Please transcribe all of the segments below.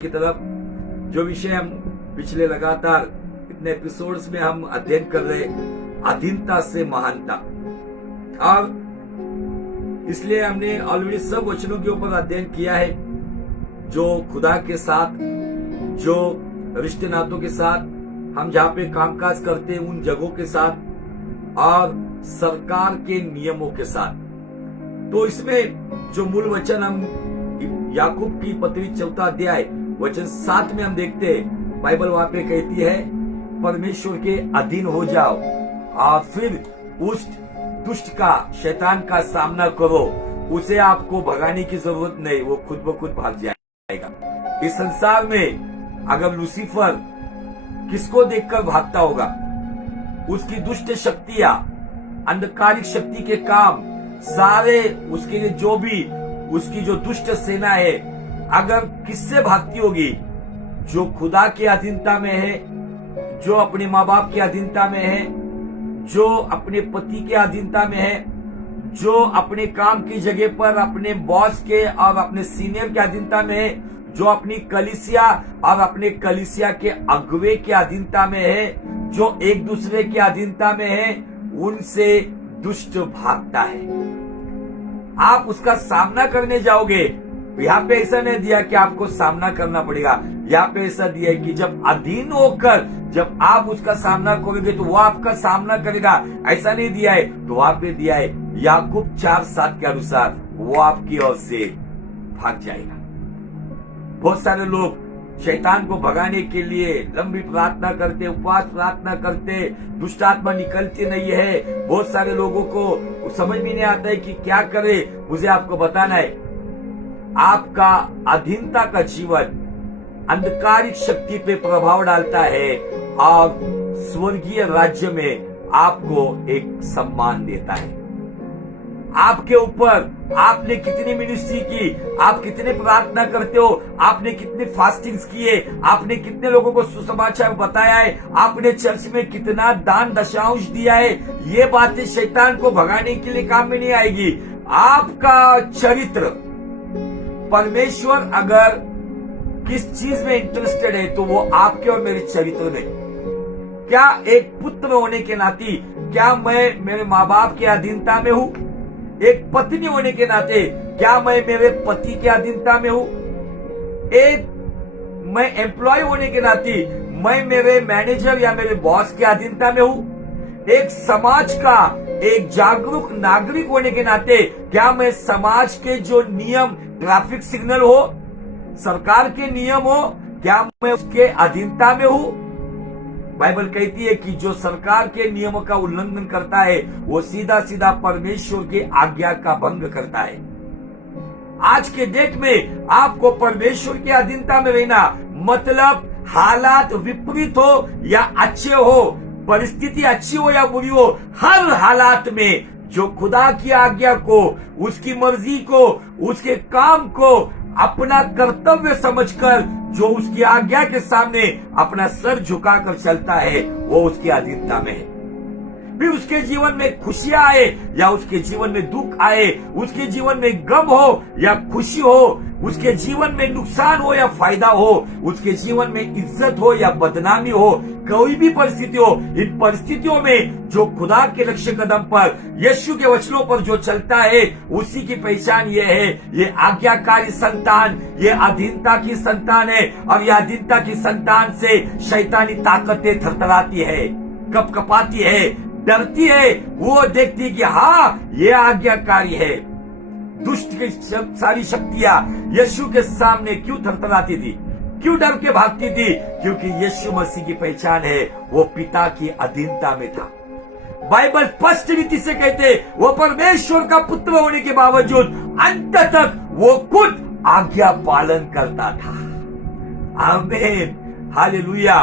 की तरफ जो विषय हम पिछले लगातार इतने एपिसोड्स में हम अध्ययन कर रहे, अधीनता से महानता, और इसलिए हमने ऑलरेडी सब वचनों के ऊपर अध्ययन किया है जो खुदा के साथ, जो रिश्ते नातों के साथ, हम जहां पे कामकाज करते हैं उन जगहों के साथ और सरकार के नियमों के साथ। तो इसमें जो मूल वचन हम याकूब की पत्री 4 अध्याय वचन 7 में हम देखते हैं, बाइबल वहां पे कहती है परमेश्वर के अधीन हो जाओ और फिर उस दुष्ट का, शैतान का सामना करो। उसे आपको भगाने की जरूरत नहीं, वो खुद ब खुद भाग जाएगा। इस संसार में अगर लूसीफर किसको देखकर भागता होगा, उसकी दुष्ट शक्तियां, अंधकारिक शक्ति के काम सारे, उसके लिए जो भी उसकी जो दुष्ट सेना है, अगर किससे भागती होगी, जो खुदा की अधीनता में है, जो अपने माँ बाप की अधीनता में है, जो अपने पति के अधीनता में है, जो अपने काम की जगह पर अपने बॉस के और अपने सीनियर के अधीनता में है, जो अपनी कलीसिया और अपने कलीसिया के अगुवे के अधीनता में है, जो एक दूसरे के अधीनता में है, उनसे दुष्ट भागता है। आप उसका सामना करने जाओगे, यहाँ पे ऐसा नहीं दिया कि आपको सामना करना पड़ेगा, यहाँ पे ऐसा दिया है कि जब अधीन होकर जब आप उसका सामना करोगे तो वो आपका सामना करेगा। ऐसा नहीं दिया है, तो वहां पे दिया है याकूब 4:7 के अनुसार वो आपकी ओर से भाग जाएगा। बहुत सारे लोग शैतान को भगाने के लिए लंबी प्रार्थना करते, उपवास प्रार्थना करते, दुष्ट आत्मा निकलती नहीं है। बहुत सारे लोगों को समझ भी नहीं आता है कि क्या करे। मुझे आपको बताना है, आपका अधीनता का जीवन अंधकारिक शक्ति पे प्रभाव डालता है और स्वर्गीय राज्य में आपको एक सम्मान देता है। आपके ऊपर आपने कितनी मिनिस्ट्री की, आप कितने प्रार्थना करते हो, आपने कितने फास्टिंग्स किए, आपने कितने लोगों को सुसमाचार बताया है, आपने चर्च में कितना दान दशांश दिया है, ये बातें शैतान को भगाने के लिए काम में नहीं आएगी। आपका चरित्र, परमेश्वर अगर किस चीज में इंटरेस्टेड है तो वो आपके और मेरे चरित्र में। क्या एक पुत्र होने के नाते क्या मैं मेरे माँ बाप की अधीनता में हूँ? एक पत्नी होने के नाते क्या मैं मेरे पति के अधीनता में हूँ? एक मैं एम्प्लॉय होने के नाते मैं मेरे मैनेजर या मेरे बॉस के अधीनता में हूँ? एक समाज का एक जागरूक नागरिक होने के नाते क्या मैं समाज के जो नियम, ट्रैफिक सिग्नल हो, सरकार के नियम हो, क्या मैं उसके अधीनता में हूँ? बाइबल कहती है कि जो सरकार के नियमों का उल्लंघन करता है वो सीधा सीधा परमेश्वर की आज्ञा का भंग करता है। आज के डेट में आपको परमेश्वर की अधीनता में रहना मतलब हालात विपरीत हो या अच्छे हो, परिस्थिति अच्छी हो या बुरी हो, हर हालात में जो खुदा की आज्ञा को, उसकी मर्जी को, उसके काम को अपना कर्तव्य समझकर जो उसकी आज्ञा के सामने अपना सर झुकाकर चलता है वो उसकी अधीनता में है। फिर उसके जीवन में खुशियां आए या उसके जीवन में दुख आए, उसके जीवन में गम हो या खुशी हो, उसके जीवन में नुकसान हो या फायदा हो, उसके जीवन में इज्जत हो या बदनामी हो, कोई भी परिस्थिति हो, इन परिस्थितियों में जो खुदा के लक्ष्य कदम पर, यीशु के वचनों पर जो चलता है, उसी की पहचान ये है, ये आज्ञाकारी संतान, ये अधीनता की संतान है। और ये अधीनता की संतान से शैतानी ताकतें थरथराती है, कपकपाती है, डरती है। वो देखती है कि हाँ ये आज्ञाकारी है। दुष्ट की सारी शक्तियां यीशु के सामने क्यों थरथराती थी, क्यों डर के भागती थी? क्योंकि यीशु मसीह की पहचान है वो पिता की अधीनता में था। बाइबल स्पष्ट रीति से कहते वो परमेश्वर का पुत्र होने के बावजूद अंत तक वो खुद आज्ञा पालन करता था। आमीन, हालेलुया।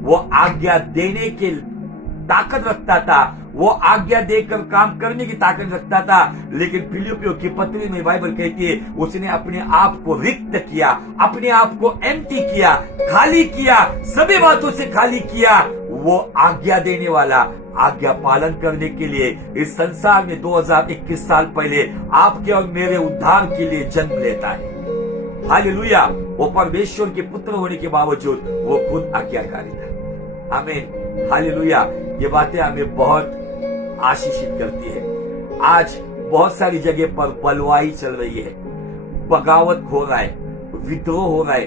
वो आज्ञा देने की ताकत रखता था, वो आज्ञा देकर काम करने की ताकत रखता था। लेकिन फिलिप्पियों की पत्री में बाइबल कहती है उसने अपने आप को रिक्त किया, अपने आप को एम्प्टी किया, खाली किया, सभी बातों से खाली किया। वो आज्ञा देने वाला आज्ञा पालन करने के लिए इस संसार में 2021 साल पहले आपके और मेरे उद्धार के लिए जन्म लेता है। हालेलुया, वो परमेश्वर के पुत्र होने के बावजूद वो खुद आज्ञाकारी था। आमीन, हालेलुया। ये बातें हमें बहुत आशीषित करती है। आज बहुत सारी जगह पर बलवाई चल रही है, बगावत हो रहा है, विद्रोह हो रहा है।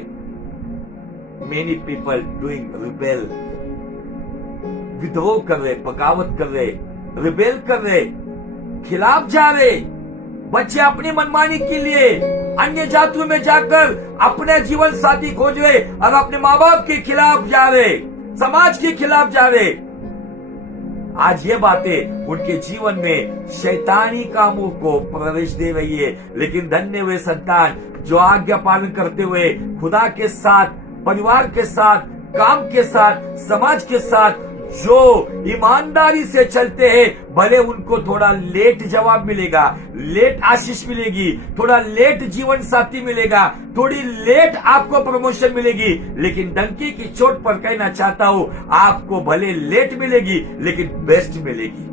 मेनी पीपल डूइंग रिबेल, विद्रोह कर रहे, बगावत कर रहे, रिबेल कर रहे, खिलाफ जा रहे। बच्चे अपनी मनमानी के लिए अन्य जातियों में जाकर अपने जीवन साथी खोज रहे और अपने माँ बाप के खिलाफ जा रहे, समाज के खिलाफ जा रहे। आज ये बातें उनके जीवन में शैतानी कामों को प्रवेश दे रही है। लेकिन धन्य हुए संतान जो आज्ञा पालन करते हुए खुदा के साथ, परिवार के साथ, काम के साथ, समाज के साथ जो ईमानदारी से चलते हैं, भले उनको थोड़ा लेट जवाब मिलेगा, लेट आशीष मिलेगी, थोड़ा लेट जीवन साथी मिलेगा, थोड़ी लेट आपको प्रमोशन मिलेगी, लेकिन डंकी की चोट पर कहना चाहता हूं, आपको भले लेट मिलेगी लेकिन बेस्ट मिलेगी।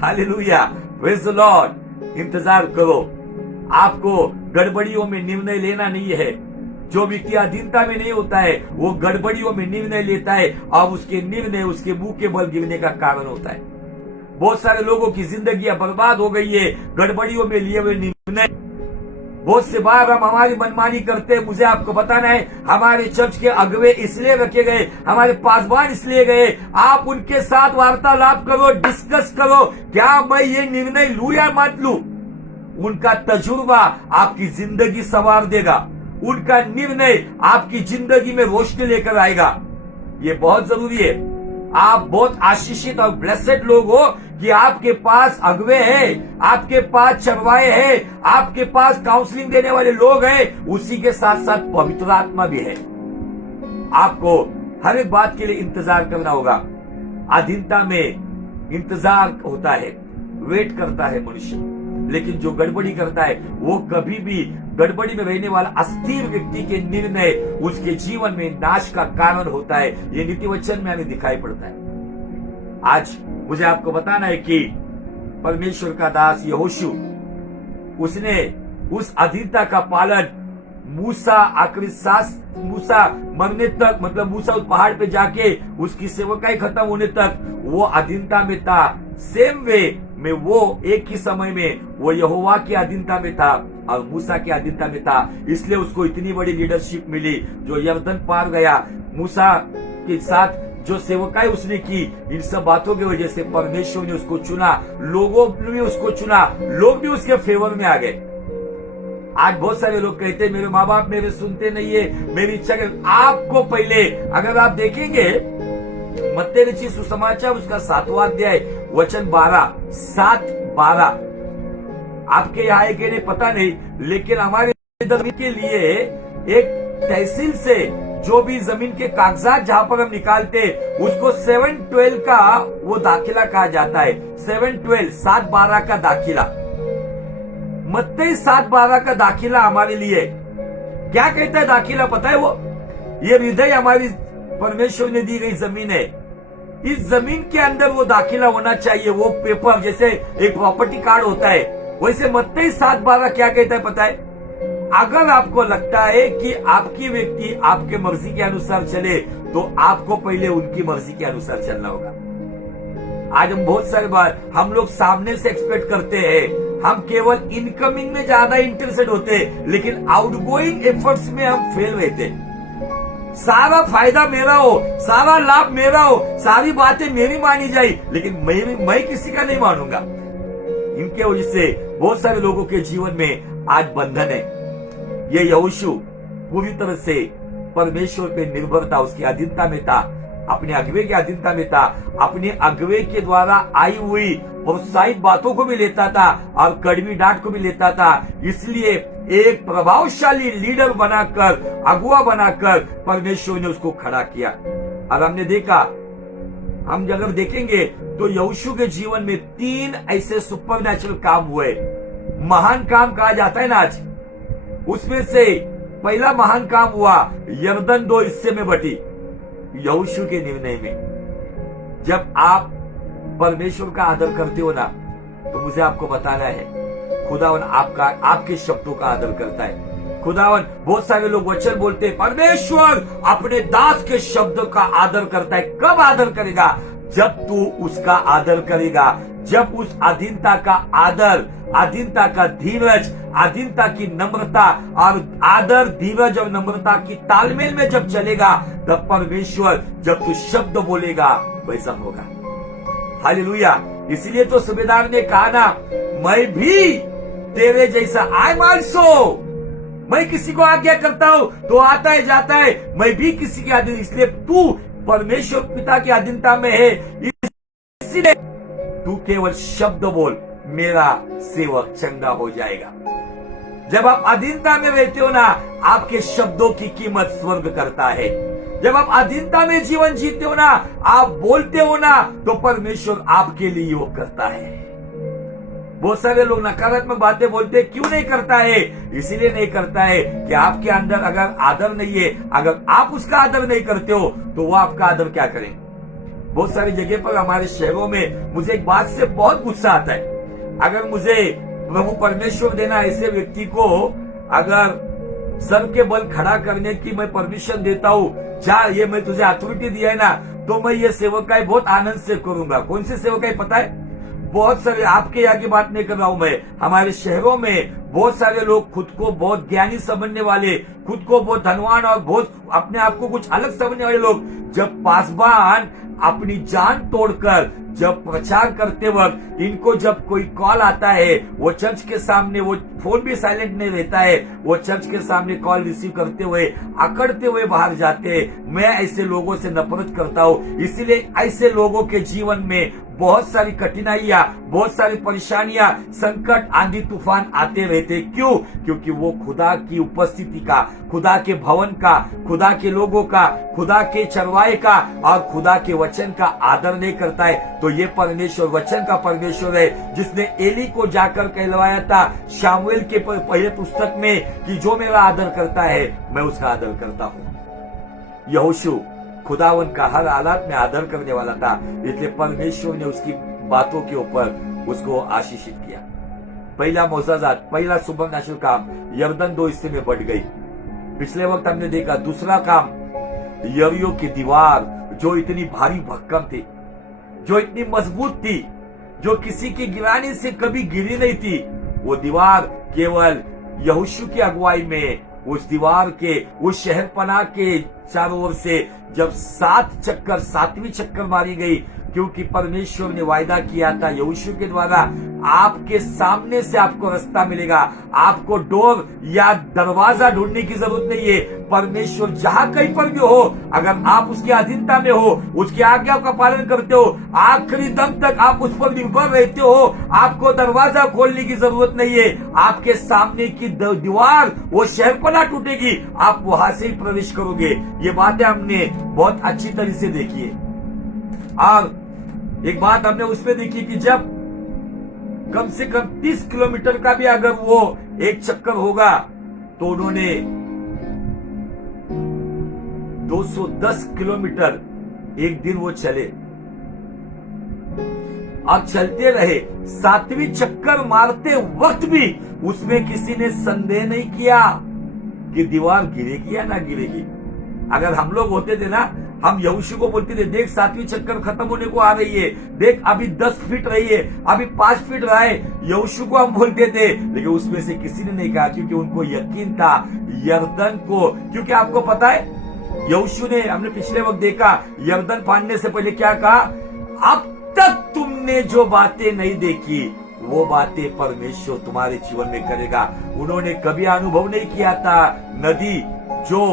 Hallelujah, praise the Lord. इंतजार करो। आपको गड़बड़ियों में निर्णय लेना नहीं है। जो व्यक्ति अधीनता में नहीं होता है वो गड़बड़ियों में निर्णय लेता है और उसके निर्णय उसके मुंह के बल गिरने का कारण होता है। बहुत सारे लोगों की जिंदगियां बर्बाद हो गई है गड़बड़ियों में लिए हुए निर्णय। बहुत से बार हम हमारी मनमानी करते हैं। मुझे आपको बताना है, हमारे चर्च के अगुवे इसलिए रखे गए, हमारे पासवान इसलिए गए। आप उनके साथ वार्तालाप करो, डिस्कस करो, क्या मैं ये निर्णय लूं या मत लूं। उनका तजुर्बा आपकी जिंदगी संवार देगा, उनका निर्णय आपकी जिंदगी में रोशनी लेकर आएगा। ये बहुत जरूरी है। आप बहुत आशीषित और ब्लेसेड लोग हो कि आपके पास अगुवे हैं, आपके पास चरवाए हैं, आपके पास काउंसलिंग देने वाले लोग हैं, उसी के साथ साथ पवित्र आत्मा भी है। आपको हर एक बात के लिए इंतजार करना होगा। अधीनता में इंतजार होता है, वेट करता है मनुष्य, लेकिन जो गड़बड़ी करता है वो कभी भी गड़बड़ी में रहने वाला अस्थिर व्यक्ति के निर्णय उसके जीवन में नाश का कारण होता है। ये नीति वचन में हमें दिखाई पड़ता है। आज मुझे आपको बताना है कि परमेश्वर का दास यहोशू, उसने उस अधीनता का पालन मूसा आखिरी सांस, मूसा मरने तक, मतलब मूसा उस पहाड़ पे जाके उसकी सेवकाई खत्म होने तक वो अधीनता में था। सेम वे में वो एक ही समय में वो यहोवा की अधीनता में था और मूसा की अधीनता में था। इसलिए उसको इतनी बड़ी लीडरशिप मिली। जो यर्दन पार गया, मूसा के साथ जो सेवकाई उसने की, इन सब बातों की वजह से परमेश्वर ने उसको चुना, लोगों ने भी उसको चुना, लोग भी उसके फेवर में आ गए। आज बहुत सारे लोग कहते हैं मेरे माँ बाप मेरे सुनते नहीं है, मेरी इच्छा के आपको पहले, अगर आप देखेंगे मत्ती रचित सुसमाचार उसका 7वां अध्याय वचन 12 आपके यहाँ है कि नहीं पता नहीं, लेकिन हमारे धर्म के लिए एक तहसील से जो भी जमीन के कागजात जहाँ पर हम निकालते उसको 712 का वो दाखिला कहा जाता है। 712 7-12 का दाखिला, मत्ती 7-12 का दाखिला हमारे लिए क्या कहता है? दाखिला पता है? वो ये हृदय हमारी परमेश्वर ने दी गई जमीन है। इस जमीन के अंदर वो दाखिला होना चाहिए। वो पेपर जैसे एक प्रॉपर्टी कार्ड होता है, वैसे मत्ती 7-12 क्या कहता है पता है? अगर आपको लगता है कि आपकी व्यक्ति आपके मर्जी के अनुसार चले तो आपको पहले उनकी मर्जी के अनुसार चलना होगा। आज हम बहुत सारी बार हम लोग सामने से एक्सपेक्ट करते हैं, हम केवल इनकमिंग में ज्यादा इंटरेस्टेड होते हैं, लेकिन आउटगोइंग एफर्ट्स में हम फेल रहते हैं। सारा फायदा मेरा हो, सारा लाभ मेरा हो, सारी बातें मेरी मानी जाए, लेकिन मैं किसी का नहीं मानूंगा। इनके वजह से बहुत सारे लोगों के जीवन में आज बंधन है। ये यहोशू पूरी तरह से परमेश्वर पे निर्भर था, उसकी अधीनता में था, अपने अगुवे की अधीनता में था, अपने अगुवे के द्वारा आई हुई प्रोत्साहित बातों को भी लेता था और कड़वी डांट को भी लेता था। इसलिए एक प्रभावशाली लीडर बनाकर, अगुवा बनाकर परमेश्वर ने उसको खड़ा किया। और हमने देखा, हम अगर देखेंगे तो यहोशू के जीवन में 3 ऐसे सुपरनैचुरल काम हुए, महान काम कहा जाता है ना आज। उसमें से पहला महान काम हुआ यरदन 2 हिस्से में बटी यहोशू के निर्णय में। जब आप परमेश्वर का आदर करते हो ना, तो मुझे आपको बताना है खुदावन आपके शब्दों का आदर करता है। खुदावन, बहुत सारे लोग वचन बोलते हैं परमेश्वर अपने दास के शब्दों का आदर करता है। कब आदर करेगा? जब तू उसका आदर करेगा, जब उस अधीनता का आदर, अधीनता का धीरज, अधीनता की नम्रता और आदर, धीरज और नम्रता की तालमेल में जब चलेगा, तब परमेश्वर जब तू शब्द बोलेगा वैसा होगा। हालेलुया। इसलिए तो सूबेदार ने कहा ना, मैं भी तेरे जैसा, आई एम आल्सो, मैं किसी को आज्ञा करता हूं तो आता है जाता है, मैं भी किसी के अधीन। इसलिए तू परमेश्वर पिता की अधीनता में है, इसलिए तू केवल शब्द बोल, मेरा सेवक चंगा हो जाएगा। जब आप अधीनता में रहते हो ना, आपके शब्दों की कीमत स्वर्ग करता है। जब आप अधीनता में जीवन जीते हो ना, आप बोलते हो ना, तो परमेश्वर आपके लिए योग करता है। बहुत सारे लोग नकारात्मक बातें बोलते हैं, क्यों नहीं करता है? इसीलिए नहीं करता है कि आपके अंदर अगर आदर नहीं है, अगर आप उसका आदर नहीं करते हो तो वो आपका आदर क्या करेंगे? बहुत सारी जगह पर हमारे शहरों में मुझे एक बात से बहुत गुस्सा आता है। अगर मुझे प्रभु परमेश्वर देना ऐसे व्यक्ति को अगर सर के बल खड़ा करने की मैं परमिशन देता हूँ, जा ये मैं तुझे अथॉरिटी दिया है ना, तो मैं ये सेवकाई बहुत आनंद से करूंगा। कौन सी सेवकाई पता है? बहुत सारे, आपके यहाँ की बात नहीं कर रहा हूं मैं, हमारे शहरों में बहुत सारे लोग खुद को बहुत ज्ञानी समझने वाले, खुद को बहुत धनवान और बहुत अपने आप को कुछ अलग समझने वाले लोग, जब पासवान अपनी जान तोड़कर जब प्रचार करते वक्त इनको जब कोई कॉल आता है, वो चर्च के सामने, वो फोन भी साइलेंट नहीं रहता है, वो चर्च के सामने कॉल रिसीव करते हुए अकड़ते हुए बाहर जाते हैं। मैं ऐसे लोगों से नफरत करता हूँ। इसीलिए ऐसे लोगों के जीवन में बहुत सारी कठिनाइयां, बहुत सारी परेशानियां, संकट, आंधी तूफान आते रहते। क्यों? क्योंकि वो खुदा की उपस्थिति का, खुदा के भवन का, खुदा के लोगों का, खुदा के चरवाहे का और खुदा के वचन का आदर नहीं करता है। तो ये परमेश्वर वचन का परमेश्वर है जिसने एली को जाकर कहलवाया था शामुएल के पहले पुस्तक में कि जो मेरा आदर करता है मैं उसका आदर करता हूँ। यहोशू खुदावन का हर हालात में आदर करने वाला था, इसलिए परमेश्वर ने उसकी बातों के ऊपर उसको आशीषित किया। पहला मोजाजात, पहला सुपरनैचुरल काम, यरदन 2 हिस्से में बढ़ गई। पिछले वक्त हमने देखा दूसरा काम, यरीहो की दीवार जो इतनी भारी भक्कम थी, जो इतनी मजबूत थी, जो किसी की गिराने से कभी गिरी नहीं थी, वो दीवार केवल यहोशू की अगुवाई में उस दीवार के, उस शहर पनाह के चारों ओर से जब 7वीं चक्कर मारी गई, क्योंकि परमेश्वर ने वायदा किया था यहोशू के द्वारा, आपके सामने से आपको रास्ता मिलेगा, आपको डोर या दरवाजा ढूंढने की जरूरत नहीं है। परमेश्वर जहां कहीं पर भी हो, अगर आप उसकी अधीनता में हो, उसकी आज्ञा का पालन करते हो, आखिरी दम तक आप उस पर निर्भर रहते हो, आपको दरवाजा खोलने की जरूरत नहीं है। आपके सामने की दीवार, वो शहरपनाह टूटेगी, आप वहां से ही प्रवेश करोगे। ये बातें हमने बहुत अच्छी तरह से देखी है। और एक बात हमने उसमें देखी कि जब कम से कम 30 किलोमीटर का भी अगर वो एक चक्कर होगा, तो उन्होंने 210 किलोमीटर एक दिन वो चले और चलते रहे। 7वीं चक्कर मारते वक्त भी उसमें किसी ने संदेह नहीं किया कि दीवार गिरेगी या ना गिरेगी। अगर हम लोग होते थे ना, हम यहोशू को बोलते थे, देख 7वीं चक्कर खत्म होने को आ रही है, देख अभी 10 फीट रही है, अभी 5 फीट रहा है, यहोशू को हम बोलते थे। लेकिन उसमें से किसी ने नहीं कहा, क्योंकि उनको यकीन था यरदन को। क्योंकि आपको पता है यहोशू ने, हमने पिछले वक्त देखा, यरदन फाड़ने से पहले क्या कहा, अब तक तुमने जो बातें नहीं देखी वो बातें परमेश्वर तुम्हारे जीवन में करेगा। उन्होंने कभी अनुभव नहीं किया था नदी जो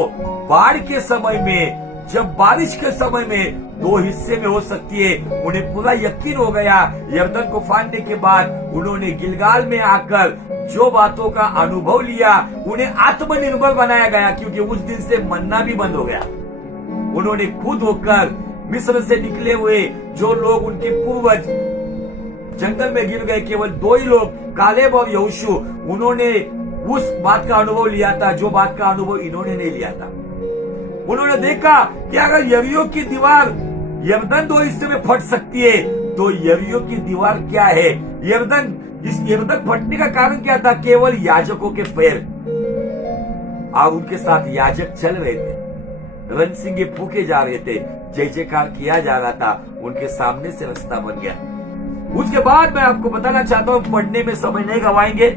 बाढ़ के समय में, जब बारिश के समय में 2 हिस्से में हो सकती है। उन्हें पूरा यकीन हो गया। यरदन को फाड़ने के बाद उन्होंने गिलगाल में आकर जो बातों का अनुभव लिया, उन्हें आत्मनिर्भर बनाया गया, क्योंकि उस दिन से मन्ना भी बंद हो गया। उन्होंने खुद होकर मिस्र से निकले हुए जो लोग उनके पूर्वज जंगल में गिर गए, केवल 2 ही लोग, कालेब और यहोशू, उन्होंने उस बात का अनुभव लिया था जो बात का अनुभव इन्होंने नहीं लिया था। उन्होंने देखा कि अगर यरीहो की दीवार यरदन 2 हिस्से में फट सकती है, तो यरीहो की दीवार क्या है? इस यरदन फटने का कारण क्या था? केवल याजकों के पैर। और उनके साथ याजक चल रहे थे, रणसिंगे फूके जा रहे थे, जय जयकार किया जा रहा था, उनके सामने से रास्ता बन गया। उसके बाद मैं आपको बताना चाहता हूं, पढ़ने में समय नहीं गवाएंगे,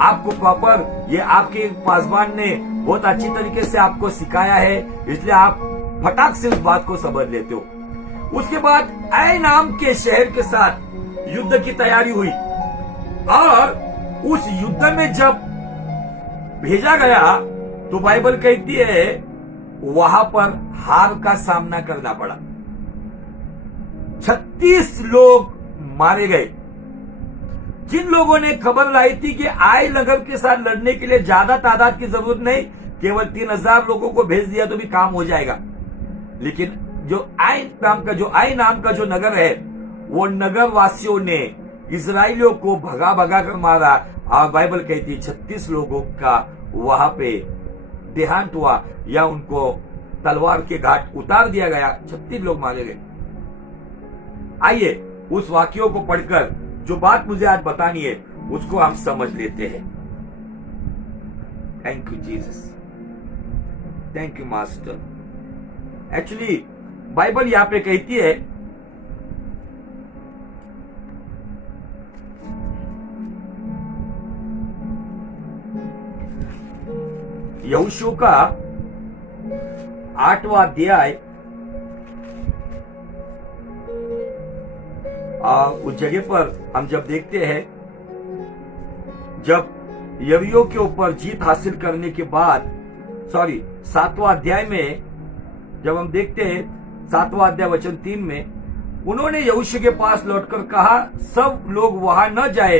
आपको प्रॉपर ये आपके पासवान ने बहुत अच्छी तरीके से आपको सिखाया है, इसलिए आप फटाक से उस बात को समझ लेते हो। उसके बाद ऐ नाम के शहर के साथ युद्ध की तैयारी हुई और उस युद्ध में जब भेजा गया तो बाइबल कहती है वहां पर हार का सामना करना पड़ा। 36 लोग मारे गए। जिन लोगों ने खबर लाई थी कि आई नगर के साथ लड़ने के लिए ज्यादा तादाद की जरूरत नहीं, केवल 3000 लोगों को भेज दिया तो भी काम हो जाएगा, लेकिन जो आई नाम का जो नगर है, वो नगर वासियों ने इजराइलियों को भगा भगा कर मारा और बाइबल कहती 36 लोगों का वहां पे देहांत हुआ या उनको तलवार के घाट उतार दिया गया, 36 लोग मारे गए। आइए उस वाक्यों को पढ़कर जो बात मुझे आज बतानी है उसको हम समझ लेते हैं। Thank you Jesus, thank you master. Actually Bible यहां पे कहती है यहोशू का 8वां अध्याय उस जगह पर हम जब देखते हैं, जब यरीहो के ऊपर जीत हासिल करने के बाद, 7वां अध्याय में जब हम देखते हैं 7वां अध्याय वचन 3 में, उन्होंने यहोशू के पास लौटकर कहा, सब लोग वहां न जाए,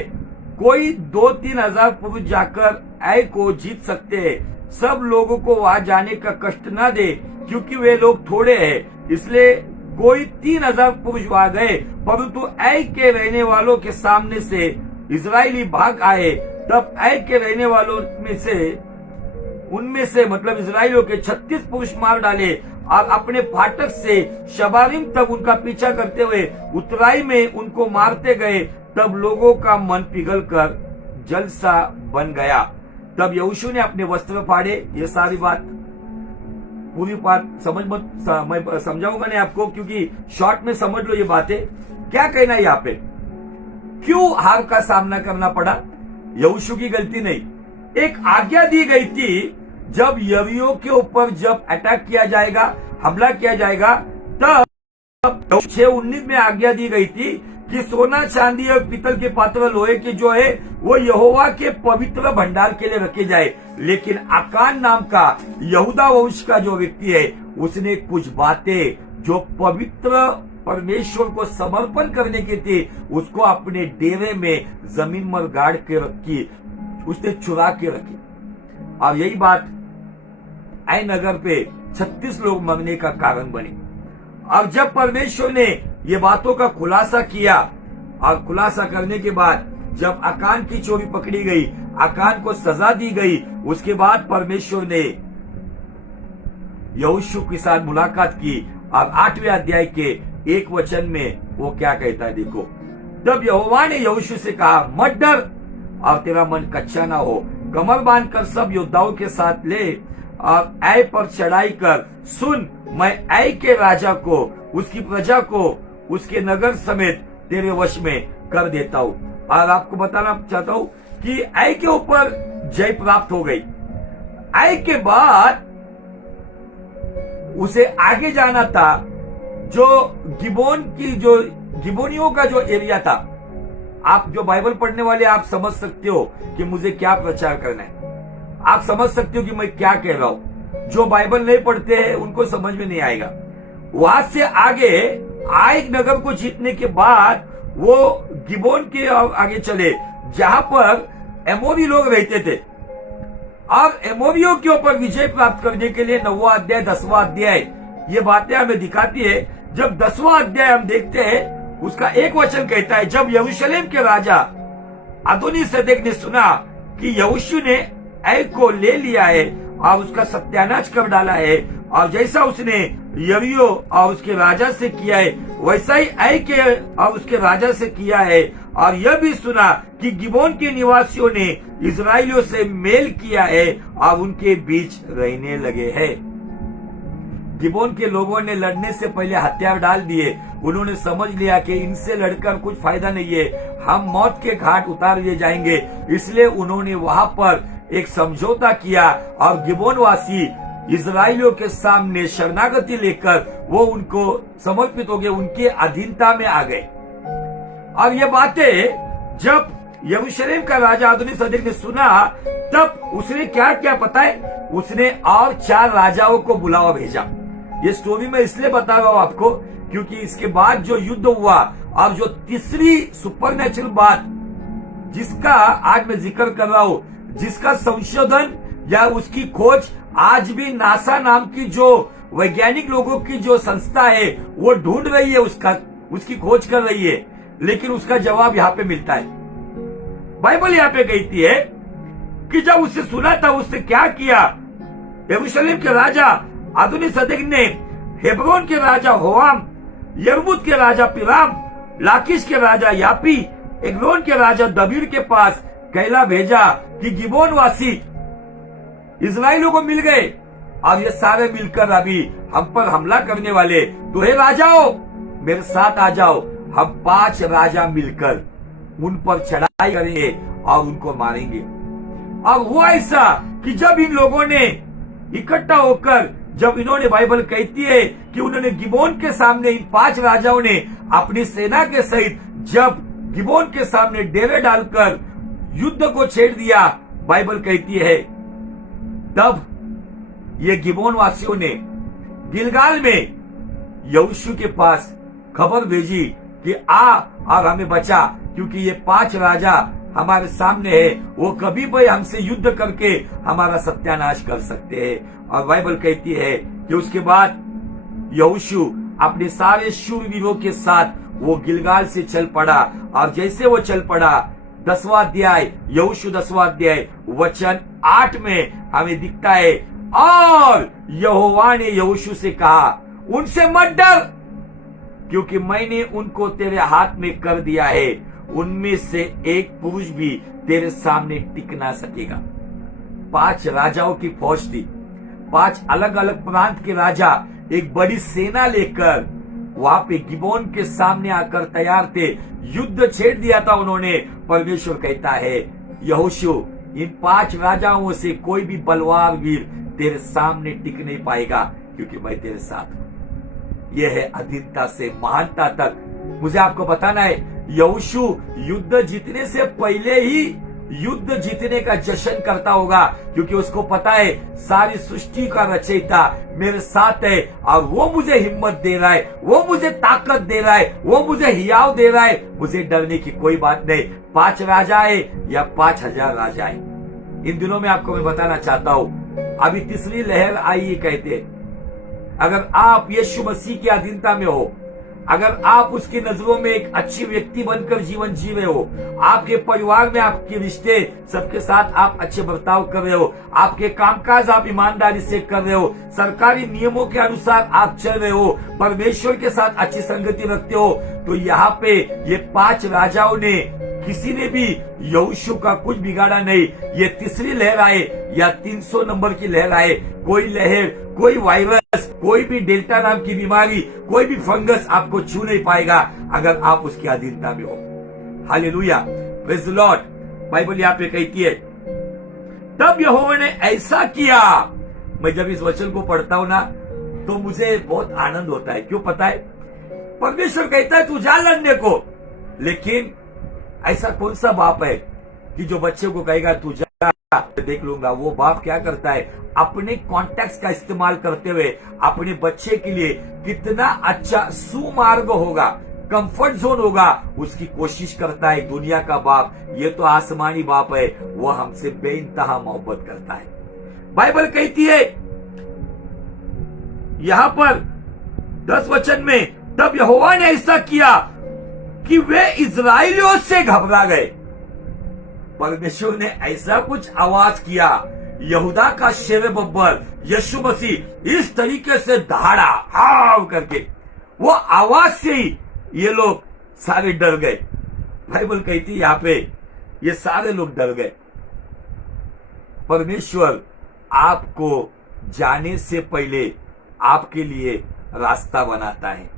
कोई 2-3 हजार पुरुष जाकर ऐ को जीत सकते हैं, सब लोगों को वहां जाने का कष्ट न दे, क्योंकि वे लोग थोड़े हैं। इसलिए कोई 3000 पुरुष वहां गए, परंतु ऐ के रहने वालों के सामने से इजरायली भाग आए। तब ऐ के रहने वालों उनमें से मतलब इजरायलियों के 36 पुरुष मार डाले और अपने फाटक से शबारिम तक उनका पीछा करते हुए उतराई में उनको मारते गए। तब लोगों का मन पिघलकर जलसा बन गया। तब यहोशू ने अपने वस्त्र फाड़े। ये सारी बात पूरी बात मैं समझाऊंगा नहीं आपको, क्योंकि शॉर्ट में समझ लो ये बातें। क्या कहना है यहाँ पे, क्यों हार का सामना करना पड़ा? यहोशू की गलती नहीं, एक आज्ञा दी गई थी। जब यरीहो के ऊपर जब अटैक किया जाएगा, हमला किया जाएगा, तब 6:19 में आज्ञा दी गई थी कि सोना चांदी और पीतल के पात्र लोहे के जो है वो यहोवा के पवित्र भंडार के लिए रखे जाए। लेकिन आकान नाम का यहूदा वंश का जो व्यक्ति है, उसने कुछ बातें जो पवित्र परमेश्वर को समर्पण करने की थी, उसको अपने डेरे में जमीन पर गाड़ के रखी, उसने चुरा के रखी। और यही बात ऐ नगर पे 36 लोग मरने का कारण बनी। अब जब परमेश्वर ने ये बातों का खुलासा किया और खुलासा करने के बाद जब आकान की चोरी पकड़ी गई, आकान को सजा दी गई, उसके बाद परमेश्वर ने यहोशू के साथ मुलाकात की। अब 8वें अध्याय के 1 वचन में वो क्या कहता है, देखो। तब यहोवा ने यहोशू से कहा, मत डर और तेरा मन कच्चा ना हो, कमर बांधकर सब योद्धाओं के साथ ले और ऐ पर चढ़ाई कर। सुन, मैं ऐ के राजा को, उसकी प्रजा को, उसके नगर समेत तेरे वश में कर देता हूँ। और आपको बताना चाहता हूँ कि ऐ के ऊपर जय प्राप्त हो गई। ऐ के बाद उसे आगे जाना था, जो गिबोनियों का जो एरिया था। आप जो बाइबल पढ़ने वाले, आप समझ सकते हो कि मुझे क्या प्रचार करना है, आप समझ सकते हो कि मैं क्या कह रहा हूं। जो बाइबल नहीं पढ़ते हैं उनको समझ में नहीं आएगा। वहां से आगे आई नगर को जीतने के बाद वो गिबोन के आगे चले, जहां पर एमोरी लोग रहते थे। और एमोरियों के ऊपर विजय प्राप्त करने के लिए 9वां अध्याय 10वां अध्याय ये बातें हमें दिखाती है। जब 10वां अध्याय हम देखते हैं, उसका 1 वचन कहता है, जब यरूशलेम के राजा अदोनी-सेदेक ने सुना कि यहोशू ने ऐ को ले लिया है और उसका सत्यानाश कर डाला है, और जैसा उसने यरीहो और उसके राजा से किया है, वैसा ही आई के और उसके राजा से किया है। और यह भी सुना कि गिबोन के निवासियों ने इजराइलियों से मेल किया है और उनके बीच रहने लगे हैं। गिबोन के लोगों ने लड़ने से पहले हथियार डाल दिए। उन्होंने समझ लिया कि इनसे लड़कर कुछ फायदा नहीं है, हम मौत के घाट उतार लिए जाएंगे। इसलिए उन्होंने वहां पर एक समझौता किया और गिबोनवासी इजराइलियों के सामने शरणागति लेकर वो उनको समर्पित हो गए, उनके अधीनता में आ गए। और ये बातें जब यरूशलेम का राजा अदोनी-सदेक ने सुना, तब उसने क्या क्या पता है, उसने और 4 राजाओं को बुलावा भेजा। ये स्टोरी मैं इसलिए बता रहा हूं आपको क्योंकि इसके बाद जो युद्ध हुआ और जो तीसरी सुपरनेचुरल बात जिसका आज मैं जिक्र कर रहा हूं, जिसका संशोधन या उसकी खोज आज भी नासा नाम की जो वैज्ञानिक लोगों की जो संस्था है वो ढूंढ रही है, उसकी खोज कर रही है, लेकिन उसका जवाब यहाँ पे मिलता है। बाइबल यहाँ पे कहती है कि जब उससे सुना था उसने क्या किया। यरूशलेम के राजा अदोनी-सदेक ने हेब्रोन के राजा होवाम, यर्मूत के राजा पिराम, लाकिश के राजा यापी, एग्लोन के राजा दबीर के पास कहला भेजा कि गिबोन वासी इजराइलियों को मिल गए और ये सारे मिलकर अभी हम पर हमला करने वाले, तो हे राजाओं मेरे साथ आ जाओ, हम 5 राजा मिलकर उन पर चढ़ाई करेंगे और उनको मारेंगे। अब हुआ ऐसा कि जब इन लोगों ने इकट्ठा होकर, जब इन्होंने, बाइबल कहती है कि उन्होंने गिबोन के सामने, इन 5 राजाओं ने अपनी सेना के सहित जब गिबोन के सामने डेरे डालकर युद्ध को छेड़ दिया, बाइबल कहती है तब ये गिबोन वासियों ने गिलगाल में यहोशू के पास खबर भेजी कि आ और हमें बचा, क्योंकि ये 5 राजा हमारे सामने है, वो कभी भी हमसे युद्ध करके हमारा सत्यानाश कर सकते हैं। और बाइबल कहती है कि उसके बाद यहोशू अपने सारे शूरवीरों के साथ वो गिलगाल से चल पड़ा। और जैसे वो चल पड़ा, 10वां अध्याय, यहोशू 10वां अध्याय वचन 8 में हमें दिखता है, और यहोवा ने यहोशू से कहा उनसे मत डर, क्योंकि मैंने उनको तेरे हाथ में कर दिया है, उनमें से एक पुरुष भी तेरे सामने टिक ना सकेगा। 5 राजाओं की फौज थी, 5 अलग अलग प्रांत के राजा एक बड़ी सेना लेकर वहां पे गिबोन के सामने आकर तैयार थे, युद्ध छेड़ दिया था उन्होंने। परमेश्वर कहता है यहोशू, इन 5 राजाओं से कोई भी बलवान वीर तेरे सामने टिक नहीं पाएगा, क्योंकि मैं तेरे साथ हूं। यह है अधीनता से महानता तक। मुझे आपको बताना है, यहोशू युद्ध जीतने से पहले ही युद्ध जीतने का जश्न करता होगा, क्योंकि उसको पता है सारी सृष्टि का रचयिता मेरे साथ है और वो मुझे हिम्मत दे रहा है, वो मुझे ताकत दे रहा है, वो मुझे हियाव दे रहा है, मुझे डरने की कोई बात नहीं। 5 राजा है या 5000 राजा है, इन दिनों में आपको मैं बताना चाहता हूं, अभी तीसरी लहर आई है कहते। अगर आप यीशु मसीह की अधीनता में हो, अगर आप उसकी नजरों में एक अच्छी व्यक्ति बनकर जीवन जी रहे हो, आपके परिवार में आपके रिश्ते सबके साथ आप अच्छे बर्ताव कर रहे हो, आपके कामकाज आप ईमानदारी से कर रहे हो, सरकारी नियमों के अनुसार आप चल रहे हो, परमेश्वर के साथ अच्छी संगति रखते हो, तो यहाँ पे ये 5 राजाओं ने, किसी ने भी यहोशू का कुछ बिगाड़ा नहीं। ये तीसरी लहर आए या 300 नंबर की लहर आए, कोई लहर, कोई वायरस, कोई भी डेल्टा नाम की बीमारी, कोई भी फंगस आपको छू नहीं पाएगा अगर आप उसकी अधीनता में हो। Hallelujah, praise the Lord. Bible यहाँ पे कहती है तब यहोवा ने ऐसा किया। मैं जब इस वचन को पढ़ता हूं ना तो मुझे बहुत आनंद होता है। क्यों पता है? परमेश्वर कहता है तू जा लड़ने को, लेकिन ऐसा कौन सा बाप है कि जो बच्चे को कहेगा तू जा, देख लूंगा। वो बाप क्या करता है, अपने कॉन्टेक्स्ट का इस्तेमाल करते हुए अपने बच्चे के लिए कितना अच्छा सुमार्ग होगा, कंफर्ट जोन होगा, उसकी कोशिश करता है। दुनिया का बाप, ये तो आसमानी बाप है, वो हमसे बेइंतहा मोहब्बत करता है। बाइबल कहती है यहां पर 10 वचन में, तब यहोवा ने ऐसा किया कि वे इजराइलियों से घबरा गए। परमेश्वर ने ऐसा कुछ आवाज किया, यहूदा का शेर बब्बर यीशु मसीह इस तरीके से दहाड़ा हाव करके, वो आवाज से ही ये लोग सारे डर गए। बाइबल कहती है यहां पे ये सारे लोग डर गए। परमेश्वर आपको जाने से पहले आपके लिए रास्ता बनाता है।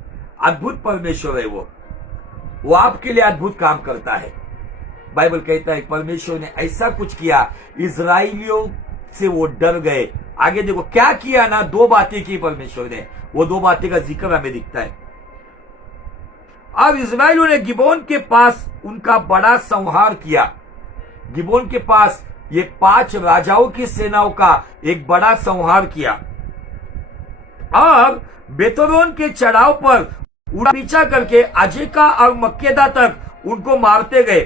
अद्भुत परमेश्वर है वो आपके लिए अद्भुत काम करता है। बाइबल कहता है परमेश्वर ने ऐसा कुछ किया, इजराइलियों से वो डर गए। आगे देखो क्या किया ना, 2 बातें की परमेश्वर ने, वो 2 बातें का जिक्र हमें दिखता है। अब इजराइलियों ने गिबोन के पास उनका बड़ा संहार किया। गिबोन के पास ये 5 राजाओं की सेनाओं का एक बड़ा संहार किया और बेतरोन के चढ़ाव पर उड़ा पीछा करके अजेका और मक्केदा तक उनको मारते गए।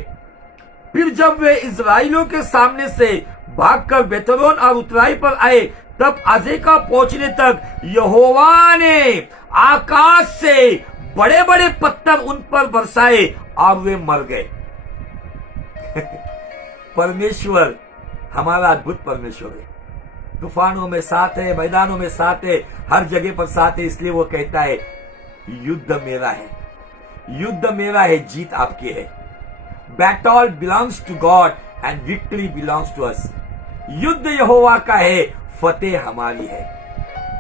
फिर जब वे इजराइलियों के सामने से भागकर बेतरोन और उतराई पर आए, तब अजेका पहुंचने तक यहोवा ने आकाश से बड़े बड़े पत्थर उन पर बरसाए और वे मर गए। परमेश्वर हमारा अद्भुत परमेश्वर है। तूफानों में साथ है, मैदानों में साथ है, हर जगह पर साथ है। इसलिए वो कहता है युद्ध मेरा है, युद्ध मेरा है, जीत आपकी है। Battle belongs to God and victory belongs to us. युद्ध यहोवा का है, फतेह हमारी है।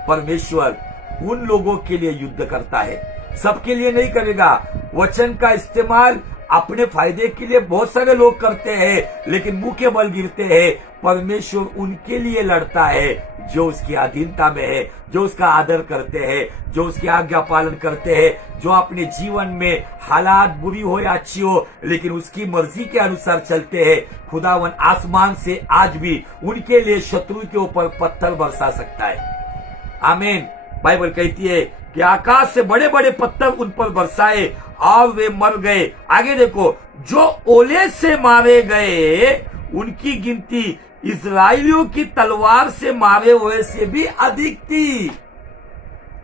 परमेश्वर उन लोगों के लिए युद्ध करता है, सबके लिए नहीं करेगा। वचन का इस्तेमाल अपने फायदे के लिए बहुत सारे लोग करते हैं, लेकिन मुंह के बल गिरते हैं। परमेश्वर उनके लिए लड़ता है जो उसकी अधीनता में है, जो उसका आदर करते हैं, जो उसकी आज्ञा पालन करते हैं, जो अपने जीवन में हालात बुरी हो या अच्छी हो लेकिन उसकी मर्जी के अनुसार चलते हैं। खुदावन आसमान से आज भी उनके लिए शत्रु के ऊपर पत्थर बरसा सकता है। आमीन। बाइबल कहती है कि आकाश से बड़े बड़े पत्थर उन पर बरसाए और वे मर गए। आगे देखो, जो ओले से मारे गए उनकी गिनती इजराइलियों की तलवार से मारे हुए से भी अधिक थी।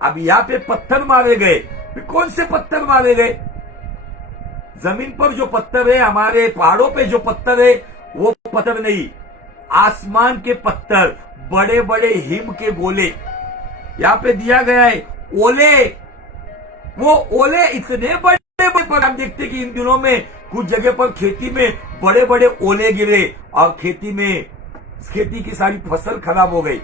अब यहाँ पे पत्थर मारे गए, कौन से पत्थर मारे गए? जमीन पर जो पत्थर है, हमारे पहाड़ों पे जो पत्थर है, वो पत्थर नहीं, आसमान के पत्थर, बड़े बड़े हिम के गोले यहाँ पे दिया गया है। ओले, वो ओले इतने बड़े बड़े, पर हम देखते कि इन दिनों में कुछ जगह पर खेती में बड़े बड़े ओले गिरे और खेती की सारी फसल खराब हो गई।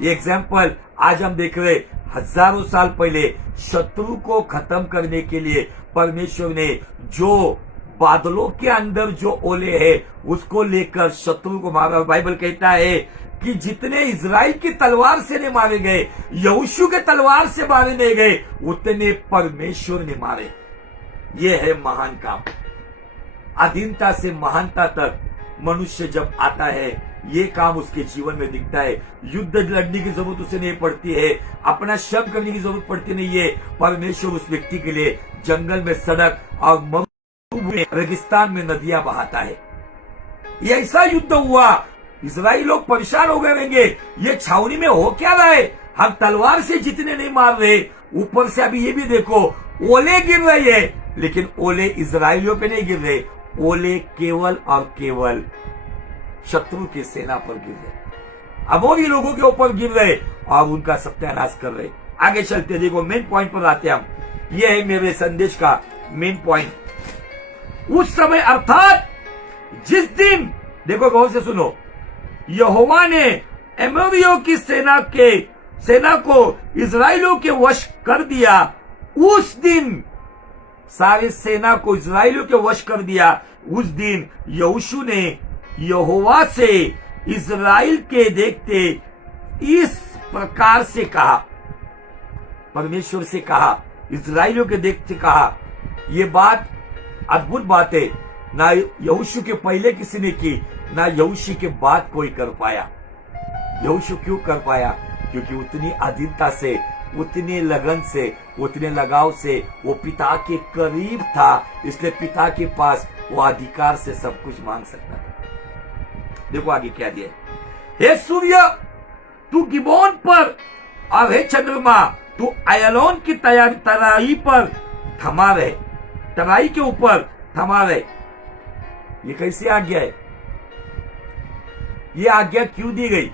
ये एग्जाम्पल आज हम देख रहे, हजारों साल पहले शत्रु को खत्म करने के लिए परमेश्वर ने जो बादलों के अंदर जो ओले है उसको लेकर शत्रु को मारा। बाइबल कहता है कि जितने इजराइल की तलवार से नहीं मारे गए, यहोशू के तलवार से मारे नहीं गए, उतने परमेश्वर ने मारे। ये है महान काम। अधीनता से महानता तक मनुष्य जब आता है, ये काम उसके जीवन में दिखता है। युद्ध लड़ने की जरूरत उसे नहीं पड़ती है, अपना श्रम करने की जरूरत पड़ती नहीं है। परमेश्वर उस व्यक्ति के लिए जंगल में सड़क और मरुभूमि में, रेगिस्तान में नदियां बहाता है। ये ऐसा युद्ध हुआ, इजराइल लोग परेशान हो गए रहेंगे, ये छावनी में हो क्या रहा है? हम तलवार से जितने नहीं मार रहे, ऊपर से अभी ये भी देखो ओले गिर रहे हैं, लेकिन ओले इजराइलियों पे नहीं गिर रहे, ओले केवल और केवल शत्रु की सेना पर गिर रहे, अमोरी लोगों के ऊपर गिर रहे और उनका सत्यानाश कर रहे। आगे चलते देखो, मेन पॉइंट पर आते हम। यह है मेरे संदेश का मेन पॉइंट। उस समय अर्थात जिस दिन, देखो गौर से सुनो, यहोवा ने एमोरियों की सेना को इजराइलियों के वश कर दिया, उस दिन सारी सेना को इजराइलियों के वश कर दिया। उस दिन यहोशू ने यहोवा से इजराइल के देखते इस प्रकार से कहा, परमेश्वर से कहा, इजराइलियों के देखते कहा। ये बात अद्भुत बात है, ना यहोशू के पहले किसी ने की, ना यहोशू के बाद कोई कर पाया। यहोशू क्यों कर पाया? क्योंकि उतनी अधीनता से, उतनी लगन से, उतने लगाव से वो पिता के करीब था, इसलिए पिता के पास वो अधिकार से सब कुछ मांग सकता था। देखो आगे क्या दिया, हे सूर्य तू गिबोन पर, और हे चंद्रमा तू अयलोन की तराई पर थमा रहे, तराई के ऊपर थमा रहे। ये कैसी आज्ञा है? ये आज्ञा क्यों दी गई?